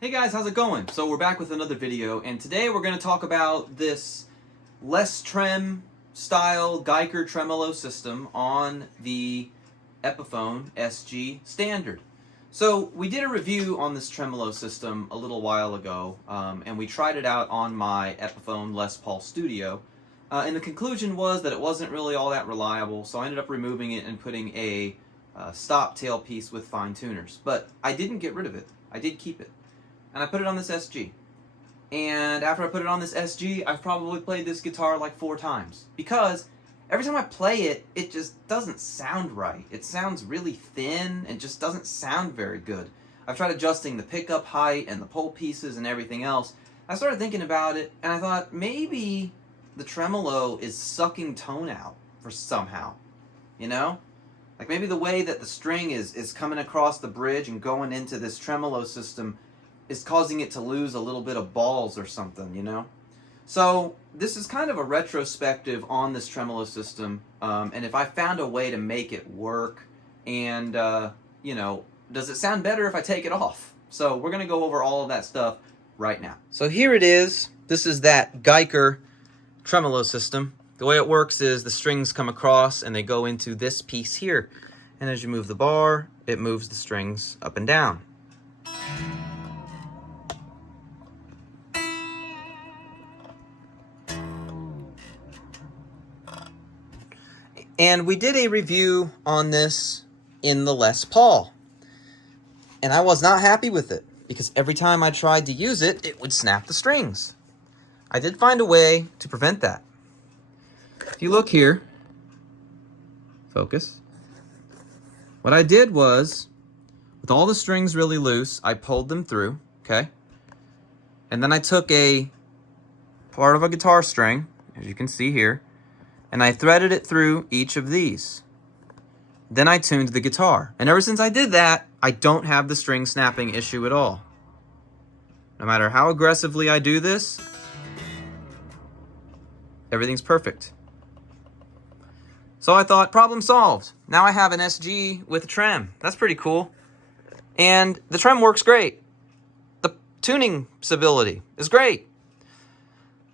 Hey guys, how's it going? So we're back with another video, and today we're going to talk about this less trem style Guyker tremolo system on the Epiphone SG Standard. So we did a review on this tremolo system a little while ago, and we tried it out on my Epiphone Les Paul Studio, and the conclusion was that it wasn't really all that reliable, so I ended up removing it and putting a stop tailpiece with fine tuners. But I didn't get rid of it. I did keep it. And I put it on this SG. And after I put it on this SG, I've probably played this guitar like 4 times. Because every time I play it, it just doesn't sound right. It sounds really thin and just doesn't sound very good. I've tried adjusting the pickup height and the pole pieces and everything else. I started thinking about it, and I thought maybe the tremolo is sucking tone out for somehow. You know? Like maybe the way that the string is coming across the bridge and going into this tremolo system is causing it to lose a little bit of balls or something, you know? So this is kind of a retrospective on this tremolo system, and if I found a way to make it work, and, you know, does it sound better if I take it off? So we're going to go over all of that stuff right now. So here it is. This is that Guyker tremolo system. The way it works is the strings come across and they go into this piece here. And as you move the bar, it moves the strings up and down. And we did a review on this in the Les Paul. And I was not happy with it, because every time I tried to use it, it would snap the strings. I did find a way to prevent that. If you look here, focus. What I did was, with all the strings really loose, I pulled them through, okay? And then I took a part of a guitar string, as you can see here, and I threaded it through each of these. Then I tuned the guitar. And ever since I did that, I don't have the string snapping issue at all. No matter how aggressively I do this, everything's perfect. So I thought, problem solved. Now I have an SG with a trem. That's pretty cool. And the trem works great. The tuning stability is great.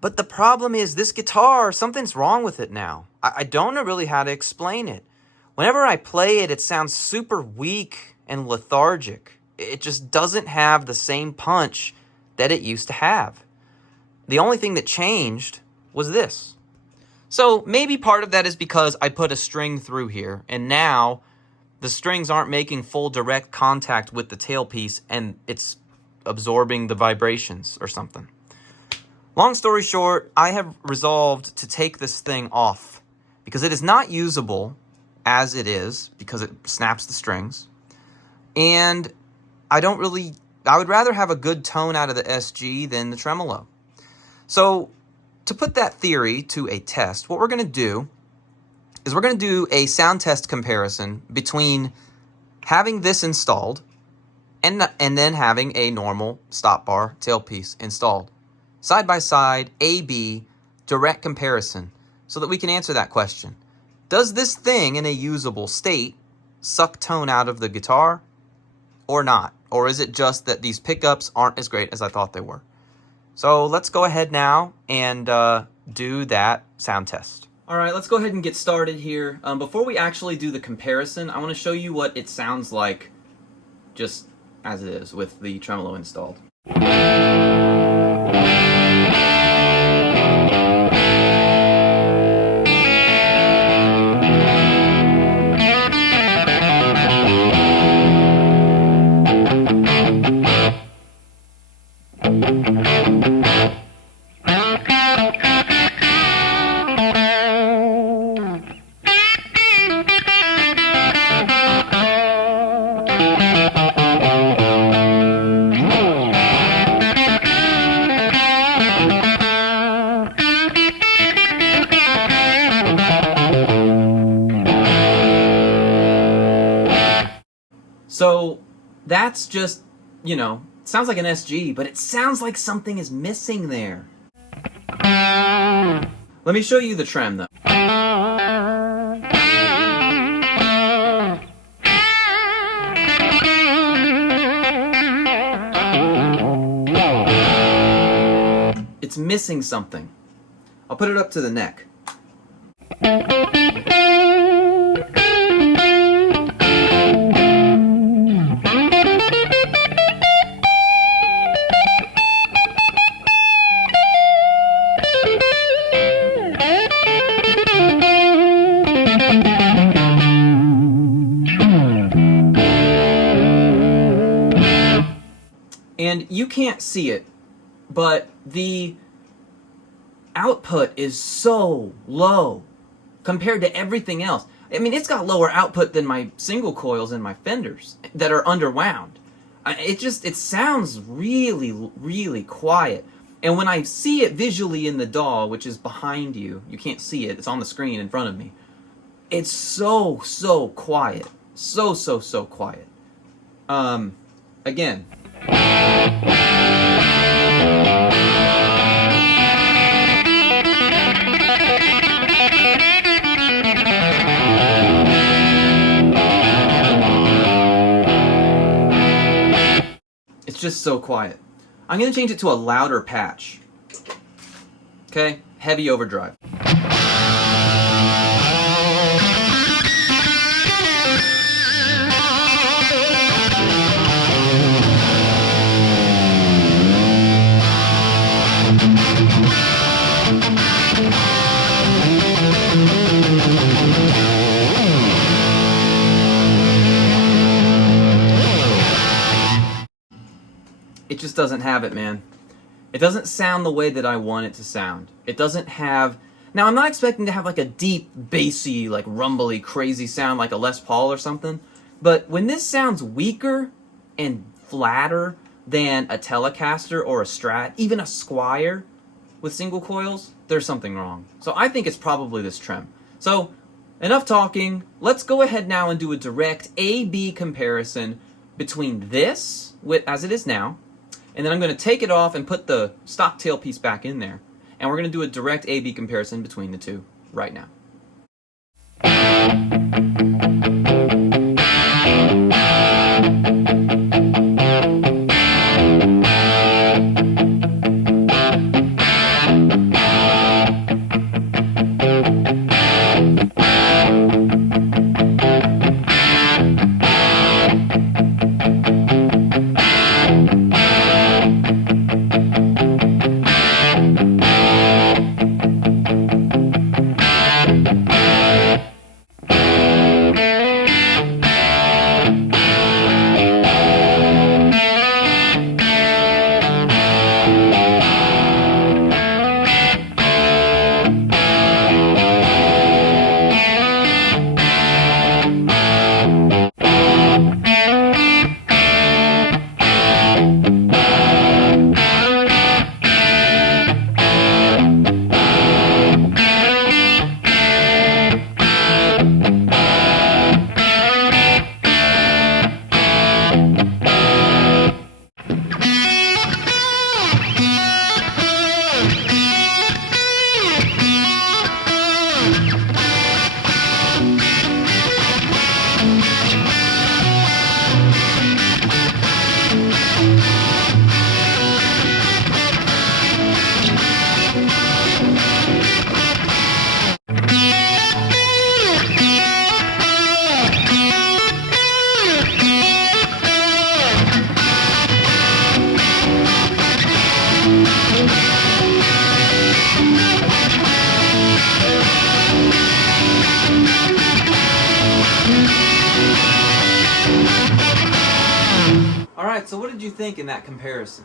But the problem is this guitar, something's wrong with it now. I don't know really how to explain it. Whenever I play it, it sounds super weak and lethargic. It just doesn't have the same punch that it used to have. The only thing that changed was this. So maybe part of that is because I put a string through here, and now the strings aren't making full direct contact with the tailpiece, and it's absorbing the vibrations or something. Long story short, I have resolved to take this thing off because it is not usable as it is because it snaps the strings. And I would rather have a good tone out of the SG than the tremolo. So to put that theory to a test, what we're going to do is we're going to do a sound test comparison between having this installed and then having a normal stop bar tailpiece installed. Side by side, A-B, direct comparison, so that we can answer that question. Does this thing in a usable state suck tone out of the guitar or not? Or is it just that these pickups aren't as great as I thought they were? So let's go ahead now and do that sound test. All right, let's go ahead and get started here. Before we actually do the comparison, I want to show you what it sounds like just as it is with the tremolo installed. So that's just, you know, sounds like an SG, but it sounds like something is missing there. Let me show you the trem though. it's missing something. I'll put it up to the neck. And you can't see it, but the output is so low compared to everything else. I mean, it's got lower output than my single coils and my Fenders that are underwound. It sounds really, really quiet. And when I see it visually in the DAW, which is behind you, you can't see it, it's on the screen in front of me, it's so, so quiet. So, so, so quiet. Again. It's just so quiet. I'm going to change it to a louder patch. Okay? Heavy overdrive. It just doesn't have it, man. It doesn't sound the way that I want it to sound. It doesn't have... Now, I'm not expecting to have like a deep, bassy, like rumbly, crazy sound like a Les Paul or something. But when this sounds weaker and flatter than a Telecaster or a Strat, even a Squier with single coils, there's something wrong. So I think it's probably this Trem. So, enough talking. Let's go ahead now and do a direct A-B comparison between this, as it is now, and then I'm going to take it off and put the stock tailpiece back in there. And we're going to do a direct A-B comparison between the two right now. Alright, so what did you think in that comparison?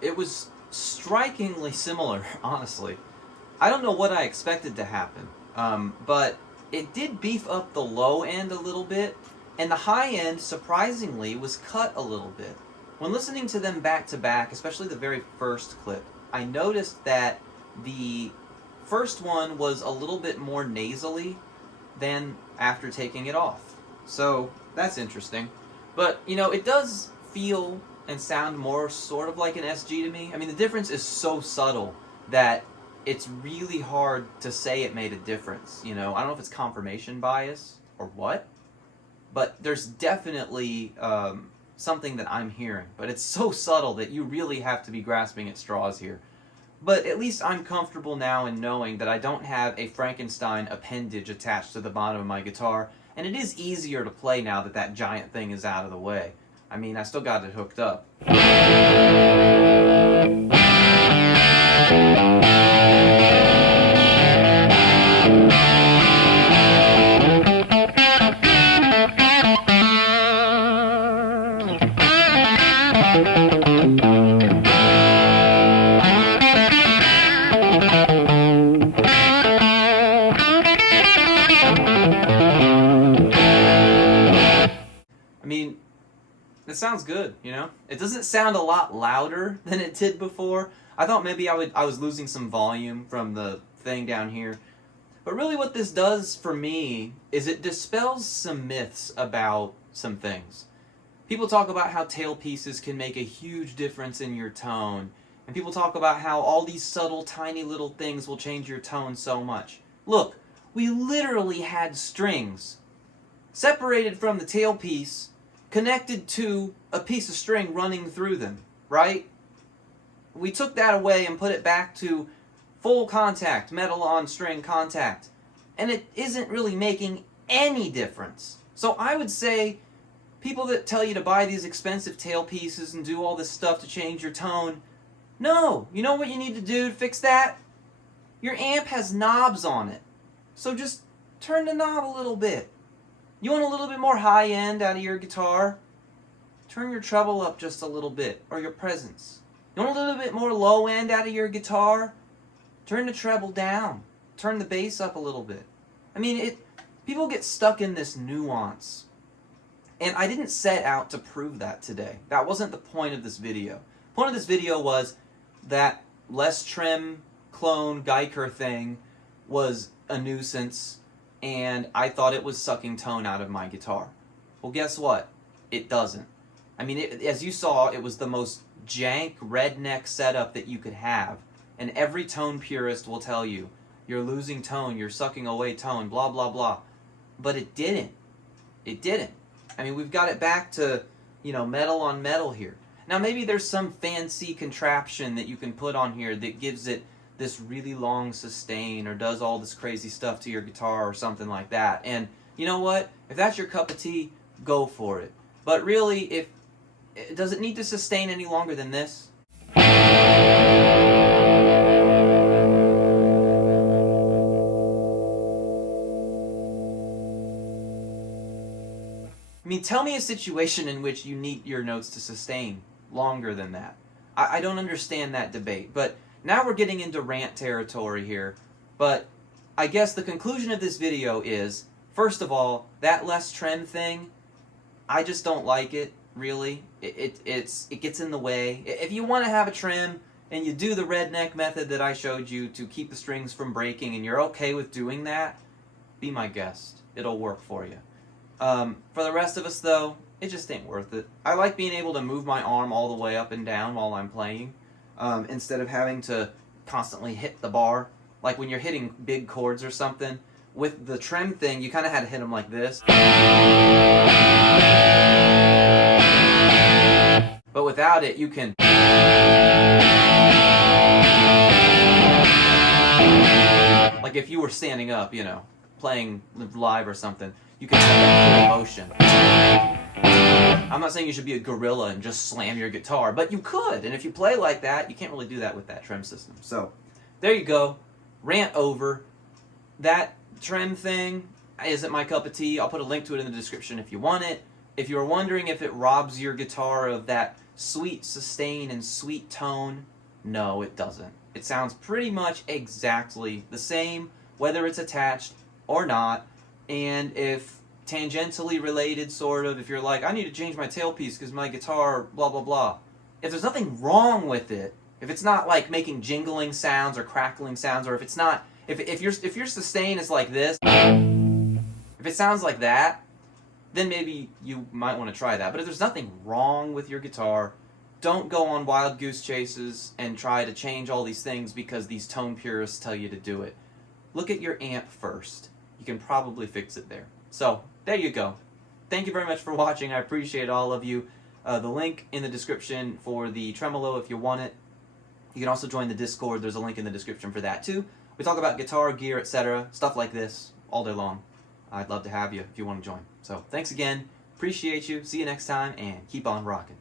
It was strikingly similar, honestly. I don't know what I expected to happen, but it did beef up the low end a little bit, and the high end, surprisingly, was cut a little bit. When listening to them back to back, especially the very first clip, I noticed that the first one was a little bit more nasally than after taking it off. So, that's interesting. But, you know, it does feel and sound more sort of like an SG to me. I mean, the difference is so subtle that it's really hard to say it made a difference, you know? I don't know if it's confirmation bias or what, but there's definitely something that I'm hearing. But it's so subtle that you really have to be grasping at straws here. But at least I'm comfortable now in knowing that I don't have a Frankenstein appendage attached to the bottom of my guitar, and it is easier to play now that that giant thing is out of the way. I mean, I still got it hooked up. I mean, it sounds good, you know? It doesn't sound a lot louder than it did before. I thought maybe I was losing some volume from the thing down here. But really what this does for me is it dispels some myths about some things. People talk about how tailpieces can make a huge difference in your tone. And people talk about how all these subtle, tiny little things will change your tone so much. Look, we literally had strings separated from the tailpiece, connected to a piece of string running through them, right? We took that away and put it back to full contact, metal on string contact, and it isn't really making any difference. So I would say people that tell you to buy these expensive tailpieces and do all this stuff to change your tone, no, you know what you need to do to fix that? Your amp has knobs on it, so just turn the knob a little bit. You want a little bit more high end out of your guitar? Turn your treble up just a little bit, or your presence. You want a little bit more low end out of your guitar? Turn the treble down. Turn the bass up a little bit. I mean, people get stuck in this nuance. And I didn't set out to prove that today. That wasn't the point of this video. The point of this video was that less Trem clone Guyker thing was a nuisance, and I thought it was sucking tone out of my guitar. Well, guess what? It doesn't. I mean, as you saw, it was the most jank redneck setup that you could have. And every tone purist will tell you, you're losing tone, you're sucking away tone, blah, blah, blah. But it didn't. It didn't. I mean, we've got it back to, you know, metal on metal here. Now, maybe there's some fancy contraption that you can put on here that gives it this really long sustain or does all this crazy stuff to your guitar or something like that. And you know what? If that's your cup of tea, go for it. But really, does it need to sustain any longer than this? I mean, tell me a situation in which you need your notes to sustain longer than that. I don't understand that debate, but now we're getting into rant territory here. But I guess the conclusion of this video is, first of all, that less Trem thing, I just don't like it, really. It gets in the way. If you want to have a Trem and you do the redneck method that I showed you to keep the strings from breaking and you're okay with doing that, be my guest. It'll work for you. For the rest of us, though, it just ain't worth it. I like being able to move my arm all the way up and down while I'm playing, instead of having to constantly hit the bar. Like when you're hitting big chords or something, with the Trem thing, you kind of had to hit them like this. But without it, you can... Like if you were standing up, you know, playing live or something, you can have that full motion. I'm not saying you should be a gorilla and just slam your guitar, but you could. And if you play like that, you can't really do that with that Trem system. So, there you go. Rant over. That Trem thing isn't my cup of tea. I'll put a link to it in the description if you want it. If you're wondering if it robs your guitar of that sweet sustain and sweet tone, no, it doesn't. It sounds pretty much exactly the same, whether it's attached or not. And if tangentially related, sort of, if you're like, I need to change my tailpiece because my guitar, blah, blah, blah. If there's nothing wrong with it, if it's not like making jingling sounds or crackling sounds, or if it's not, if your sustain is like this, if it sounds like that, then maybe you might want to try that. But if there's nothing wrong with your guitar, don't go on wild goose chases and try to change all these things because these tone purists tell you to do it. Look at your amp first. You can probably fix it there. So, there you go. Thank you very much for watching. I appreciate all of you. The link in the description for the Tremolo if you want it. You can also join the Discord. There's a link in the description for that too. We talk about guitar, gear, etc., stuff like this all day long. I'd love to have you if you want to join. So thanks again. Appreciate you. See you next time, and keep on rocking.